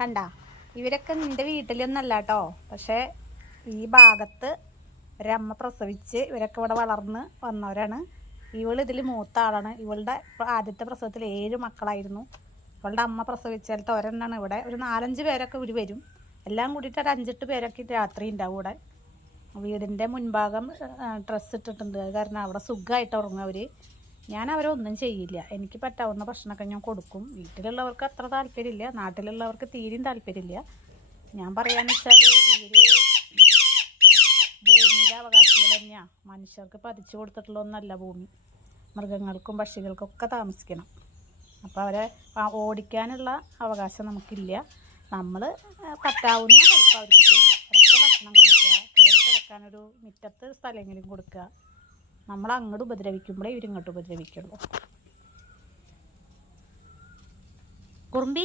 കണ്ട ഇവരൊക്കെ നിന്റെ വീട്ടിലൊന്നല്ല കേട്ടോ. പക്ഷേ ഈ ഭാഗത്ത് ഒരമ്മ പ്രസവിച്ച് ഇവരൊക്കെ ഇവിടെ വളർന്ന് വന്നവരാണ്. ഇവൾ ഇതിൽ മൂത്ത ആളാണ്. ഇവളുടെ ആദ്യത്തെ പ്രസവത്തിൽ 7 മക്കളായിരുന്നു. ഇവളുടെ അമ്മ പ്രസവിച്ചാലത്തെ ഒരെണ്ണാണ് ഇവിടെ. ഒരു 4-5 പേരൊക്കെ ഇവർ വരും. എല്ലാം കൂടിയിട്ട് ഒരു 5-8 പേരൊക്കെ രാത്രി ഉണ്ടാവും ഇവിടെ. വീടിൻ്റെ മുൻഭാഗം ഡ്രസ്സ് ഇട്ടിട്ടുണ്ട്. അത് കാരണം അവിടെ സുഖമായിട്ട് ഉറങ്ങും അവർ. ഞാൻ അവരെ ഒന്നും ചെയ്യില്ല. എനിക്ക് പറ്റാവുന്ന ഭക്ഷണമൊക്കെ ഞാൻ കൊടുക്കും. വീട്ടിലുള്ളവർക്ക് അത്ര താല്പര്യമില്ല, നാട്ടിലുള്ളവർക്ക് തീരെയും താല്പര്യമില്ല. ഞാൻ പറയാന്ന് വെച്ചാൽ ഇവർ ഭൂമിയിലെ അവകാശികൾ തന്നെയാണ്. മനുഷ്യർക്ക് പതിച്ചു കൊടുത്തിട്ടുള്ള ഒന്നല്ല ഭൂമി. മൃഗങ്ങൾക്കും പക്ഷികൾക്കൊക്കെ താമസിക്കണം. അപ്പോൾ അവരെ ഓടിക്കാനുള്ള അവകാശം നമുക്കില്ല. നമ്മൾ പറ്റാവുന്ന ഹെൽപ്പ് അവർക്ക് ചെയ്യുക. കുറച്ച് ഭക്ഷണം കൊടുക്കുക, കയറി കിടക്കാനൊരു മുറ്റത്ത് സ്ഥലമെങ്കിലും കൊടുക്കുക. നമ്മൾ അങ്ങോട്ട് ഉപദ്രവിക്കുമ്പോഴേ ഇവരിങ്ങോട്ട് ഉപദ്രവിക്കുള്ളൂ. കുറുമ്പി